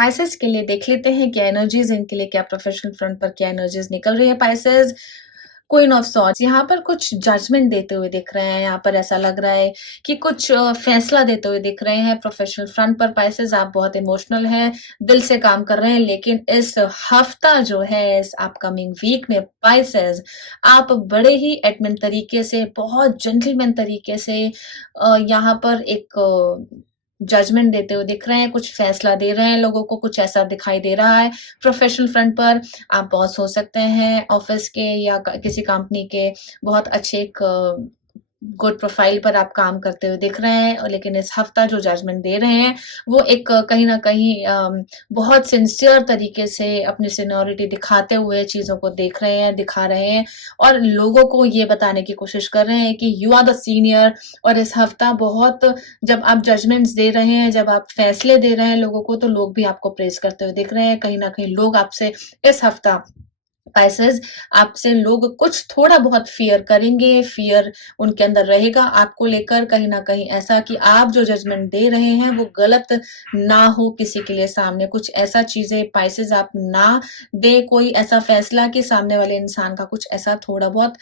Pisces के लिए देख लेते हैं क्या एनर्जीज इनके लिए, क्या प्रोफेशनल फ्रंट पर क्या एनर्जीज निकल रही है। पाइसेस, क्वीन ऑफ सॉर्ड्स यहाँ पर कुछ जजमेंट देते हुए दिख रहे हैं। यहाँ पर ऐसा लग रहा है कि कुछ फैसला देते हुए दिख रहे हैं। प्रोफेशनल फ्रंट पर पाइसेस आप बहुत इमोशनल हैं, दिल से काम कर रहे हैं, लेकिन इस हफ्ता जो है, इस अपकमिंग वीक में पाइसेस आप बड़े ही एडमिन तरीके से, बहुत जेंटलमैन तरीके से यहाँ पर एक जजमेंट देते हुए दिख रहे हैं, कुछ फैसला दे रहे हैं लोगों को, कुछ ऐसा दिखाई दे रहा है। प्रोफेशनल फ्रंट पर आप बॉस हो सकते हैं ऑफिस के या किसी कंपनी के, बहुत अच्छे एक गुड प्रोफाइल पर आप काम करते हुए दिख रहे हैं, और लेकिन इस हफ्ता जो जजमेंट दे रहे हैं वो एक कहीं ना कहीं बहुत सिंसियर तरीके से अपनी सीनियोरिटी दिखाते हुए चीजों को देख रहे हैं, दिखा रहे हैं, और लोगों को ये बताने की कोशिश कर रहे हैं कि यू आर द सीनियर। और इस हफ्ता बहुत, जब आप जजमेंट्स दे रहे हैं, जब आप फैसले दे रहे हैं लोगों को, तो लोग भी आपको प्रेज करते हुए दिख रहे हैं। कहीं ना कहीं लोग आपसे इस हफ्ता, पाइसेस, आपसे लोग कुछ थोड़ा बहुत फियर करेंगे, फियर उनके अंदर रहेगा आपको लेकर, कहीं ना कहीं ऐसा कि आप जो जजमेंट दे रहे हैं वो गलत ना हो किसी के लिए सामने, कुछ ऐसा चीजें पाइसेस आप ना दे, कोई ऐसा फैसला कि सामने वाले इंसान का कुछ ऐसा थोड़ा बहुत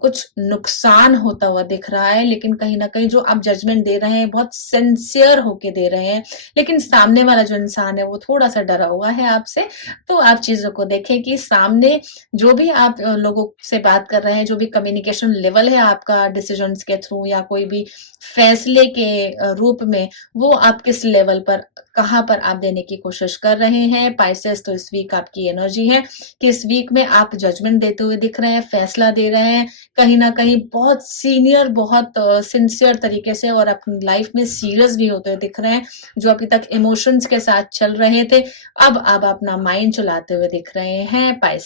कुछ नुकसान होता हुआ दिख रहा है। लेकिन कहीं ना कहीं जो आप जजमेंट दे रहे हैं बहुत सिंसियर होके दे रहे हैं, लेकिन सामने वाला जो इंसान है वो थोड़ा सा डरा हुआ है आपसे। तो आप चीजों को देखें कि सामने जो भी आप लोगों से बात कर रहे हैं, जो भी कम्युनिकेशन लेवल है आपका डिसीजंस के थ्रू या कोई भी फैसले के रूप में, वो आप किस लेवल पर, कहां पर आप देने की कोशिश कर रहे हैं। पाइसेस, तो इस वीक आपकी एनर्जी है कि इस वीक में आप जजमेंट देते हुए दिख रहे हैं, फैसला दे रहे हैं, कहीं ना कहीं बहुत सीनियर, बहुत सिंसियर तरीके से, और अपनी लाइफ में सीरियस भी होते हुए दिख रहे हैं। जो अभी तक इमोशंस के साथ चल रहे थे, अब आप अपना माइंड चलाते हुए दिख रहे हैं पाइसेस।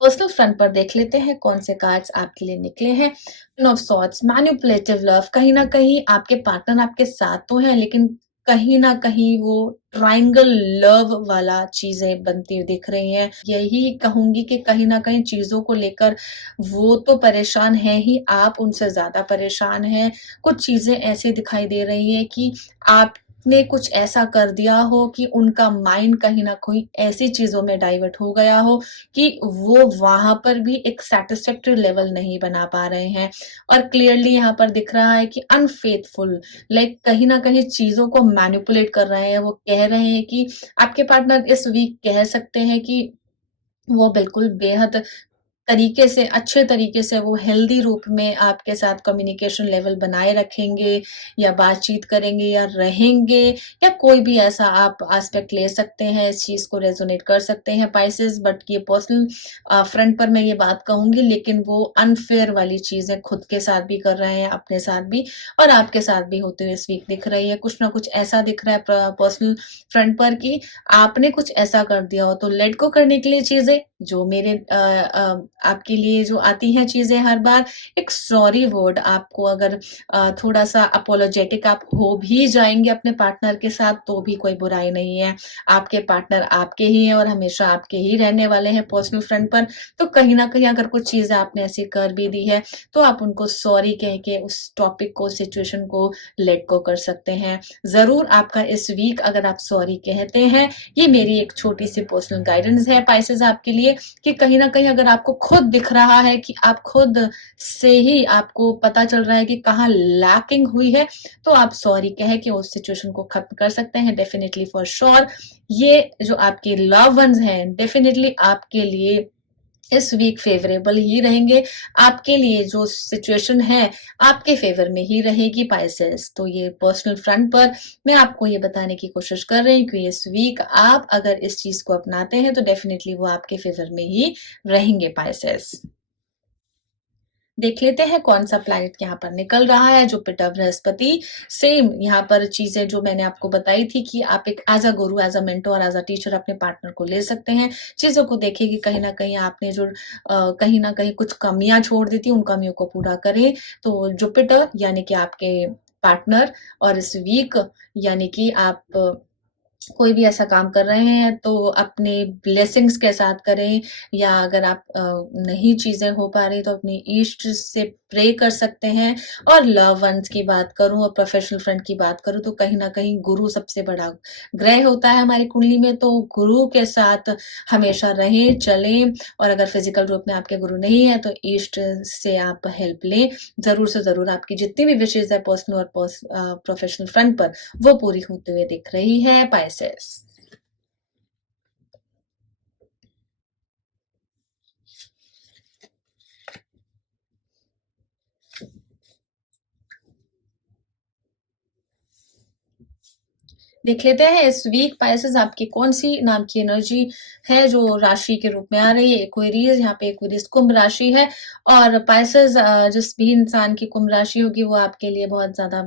पर्सनल फ्रंट पर देख लेते हैं कौन से कार्ड्स आपके लिए निकले हैं। Queen of swords, manipulative love, कहीं ना कहीं आपके पार्टनर आपके साथ तो हैं, लेकिन कहीं ना कहीं वो ट्रायंगल लव वाला चीजें बनती हुई दिख रही हैं। यही कहूंगी कि कहीं ना कहीं चीजों को लेकर वो तो परेशान है ही, आप उनसे ज्यादा परेशान हैं। कुछ चीजें ऐसी दिखाई दे रही है कि आपने कुछ ऐसा कर दिया हो कि उनका माइंड कहीं ना कहीं ऐसी चीजों में डाइवर्ट हो गया हो कि वो वहां पर भी एक सेटिस्फैक्टरी लेवल नहीं बना पा रहे हैं। और क्लियरली यहाँ पर दिख रहा है कि अनफेथफुल, लाइक कहीं ना कहीं चीजों को मैनिपुलेट कर रहे हैं। वो कह रहे हैं कि आपके पार्टनर इस वीक कह सकते हैं कि वो बिल्कुल बेहद तरीके से, अच्छे तरीके से, वो हेल्दी रूप में आपके साथ कम्युनिकेशन लेवल बनाए रखेंगे, या बातचीत करेंगे, या रहेंगे, या कोई भी ऐसा आप एस्पेक्ट ले सकते हैं, इस चीज को रेजोनेट कर सकते हैं पाइसेस। बट ये पर्सनल फ्रंट पर मैं ये बात कहूंगी, लेकिन वो अनफेयर वाली चीजें खुद के साथ भी कर रहे हैं, अपने साथ भी, और आपके साथ भी होते हुए इस वीक दिख रही है। कुछ ना कुछ ऐसा दिख रहा है पर्सनल फ्रंट पर कि आपने कुछ ऐसा कर दिया हो, तो लेट गो करने के लिए चीजें जो मेरे आपके लिए जो आती हैं चीजें हर बार, एक सॉरी वर्ड आपको, अगर थोड़ा सा अपोलोजेटिक आप हो भी जाएंगे अपने पार्टनर के साथ, तो भी कोई बुराई नहीं है। आपके पार्टनर आपके ही हैं और हमेशा आपके ही रहने वाले हैं पर्सनल फ्रंट पर। तो कहीं ना कहीं अगर कुछ चीजें आपने ऐसी कर भी दी है, तो आप उनको सॉरी कह के उस टॉपिक को, सिचुएशन को लेट गो कर सकते हैं। जरूर आपका इस वीक, अगर आप सॉरी कहते हैं, ये मेरी एक छोटी सी पर्सनल गाइडेंस है पाइसेस आपके लिए, कि कहीं ना कहीं अगर आपको खुद दिख रहा है कि आप खुद से ही आपको पता चल रहा है कि कहाँ लैकिंग हुई है, तो आप सॉरी कह के उस सिचुएशन को खत्म कर सकते हैं। डेफिनेटली फॉर श्योर ये जो आपके लव वंस हैं, डेफिनेटली आपके लिए इस वीक फेवरेबल ही रहेंगे। आपके लिए जो सिचुएशन है आपके फेवर में ही रहेगी पाइसेस। तो ये पर्सनल फ्रंट पर मैं आपको ये बताने की कोशिश कर रही हूँ कि इस वीक आप अगर इस चीज को अपनाते हैं, तो डेफिनेटली वो आपके फेवर में ही रहेंगे पाइसेस। देख लेते हैं कौन सा प्लैनेट यहाँ पर निकल रहा है। जुपिटर, बृहस्पति, सेम यहाँ पर चीजें जो मैंने आपको बताई थी कि आप एक as a guru, as a mentor, as a teacher अपने पार्टनर को ले सकते हैं। चीजों को देखें कि कहीं ना कहीं आपने जो कहीं ना कहीं कुछ कमियां छोड़ दी थी, उन कमियों को पूरा करें। तो जुपिटर यानी कि आपके पार्टनर, और इस वीक यानी कि आप कोई भी ऐसा काम कर रहे हैं तो अपने ब्लेसिंग्स के साथ करें, या अगर आप नहीं चीज़ें हो पा रही तो अपनी ईस्ट से प्रे कर सकते हैं। और लव वन्स की बात करूँ और प्रोफेशनल फ्रेंड की बात करूँ तो कहीं न कहीं गुरु सबसे बड़ा ग्रह होता है हमारी कुंडली में, तो गुरु के साथ हमेशा रहें, चलें। और अगर फिज़िकल रूप में आपके गुरु नहीं है तो ईस्ट से आप हेल्प लें। ज़रूर से ज़रूर आपकी जितनी भी विशेज़ है पर्सनल और प्रोफेशनल फ्रंट पर, वो पूरी होते हुए दिख रही है पाइसेस। देख लेते हैं इस वीक पाइसेस आपकी कौन-सी नाम की एनर्जी है जो राशि के रूप में आ रही है। एक्वेरियस, यहाँ पे एक्वेरियस कुंभ राशि है। और पाइसेस जिस भी इंसान की कुंभ राशि होगी वो आपके लिए बहुत ज़्यादा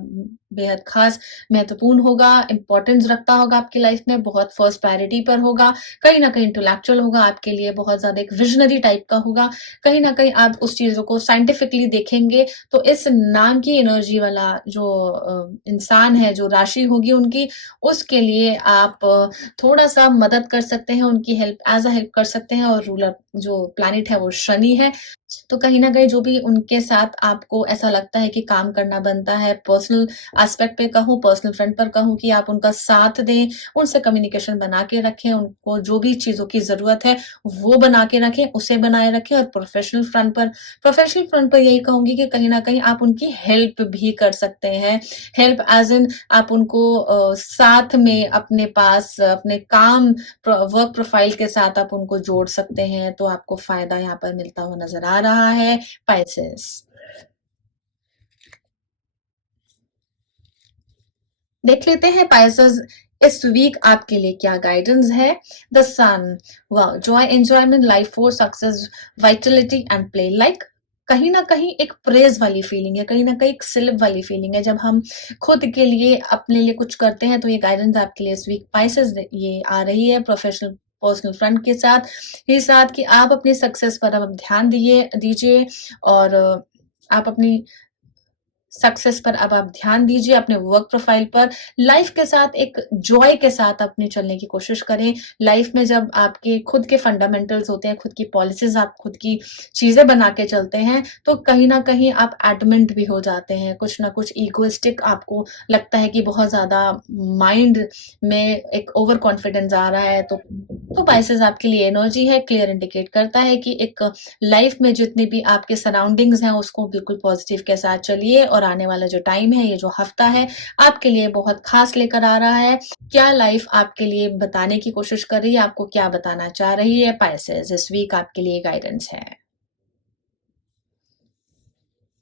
बेहद ख़ास महत्वपूर्ण होगा, इम्पोर्टेंस रखता होगा आपकी लाइफ़ में, बहुत फर्स्ट प्रायोरिटी पर होगा। कहीं न कहीं इंटेलेक्चुअल होगा आपके लिए, बहुत ज़्यादा एक विज़नरी टाइप का होगा। कहीं न कहीं आप उस चीज़ों को साइंटिफिकली देखेंगे तो इस नाम की एनर्जी वाला जो इंसान है, जो राशि होगी उनकी, उसके लिए आप थोड़ा-सा मदद कर सकते हैं, उनकी हेल्प एज़ अ हेल्प कर सकते हैं। और रूलर जो प्लैनेट है वो शनि है। तो कहीं न कहीं जो भी उनके साथ आपको ऐसा लगता है कि काम करना बनता है, पर्सनल एस्पेक्ट पे कहूँ, पर्सनल फ्रंट पर कहूँ, कि आप उनका साथ दें, उनसे कम्युनिकेशन बना के रखें, उनको जो भी चीज़ों की ज़रूरत है, वो बना के रखें, उसे बनाए रखें। और प्रोफ़ेशनल फ्रंट पर यही कहूँगी कि कहीं न कहीं आप उनकी हेल्प भी कर सकते हैं। हेल्प ऐज़ इन आप उनको साथ में अपने पास अपने काम वर्क प्रोफाइल के साथ आप उनको जोड़ सकते हैं, तो आपको फ़ायदा यहाँ पर मिलता हुआ नज़र आ रहा है, पाइसेस। देख लेते हैं पाइसेस इस वीक आपके लिए क्या गाइडेंस है। The sun, wow! Joy, enjoyment, life force, success, vitality and play. Like कहीं न कहीं एक प्रेज़ वाली फीलिंग है, कहीं न कहीं एक सेलेब वाली फीलिंग है। जब हम खुद के लिए, अपने लिए कुछ करते हैं तो ये गाइडेंस आपके लिए इस वीक पाइसेस ये आ रही है प्रोफेशनल पर्सनल फ्रंट के साथ। ये साथ कि आप अपनी सक्सेस पर अब ध्यान दीजिए। और आप अपनी सक्सेस पर अब आप ध्यान दीजिए, अपने वर्क प्रोफाइल पर, लाइफ के साथ एक जॉय के साथ अपने चलने की कोशिश करें। लाइफ में जब आपके खुद के फंडामेंटल्स होते हैं, खुद की पॉलिसीज़, आप खुद की चीज़ें बना के चलते हैं, तो कहीं न कहीं आप एडमेंट भी हो जाते हैं। कुछ न कुछ इगोइस्टिक आपको लगता है कि बहुत ज़्यादा माइंड में एक ओवर कॉन्फिडेंस आ रहा है। तो पाइसेस आपके लिए एनर्जी है, क्लियर इंडिकेट करता है कि एक लाइफ में जितनी भी आपके सराउंडिंग्स हैं उसको बिल्कुल पॉजिटिव के साथ चलिए। और आने वाला जो टाइम है, ये जो हफ्ता है, आपके लिए बहुत खास लेकर आ रहा है। क्या लाइफ आपके लिए बताने की कोशिश कर रही है, आपको क्या बताना चाह रही है, पाइसेस इस वीक आपके लिए गाइडेंस है।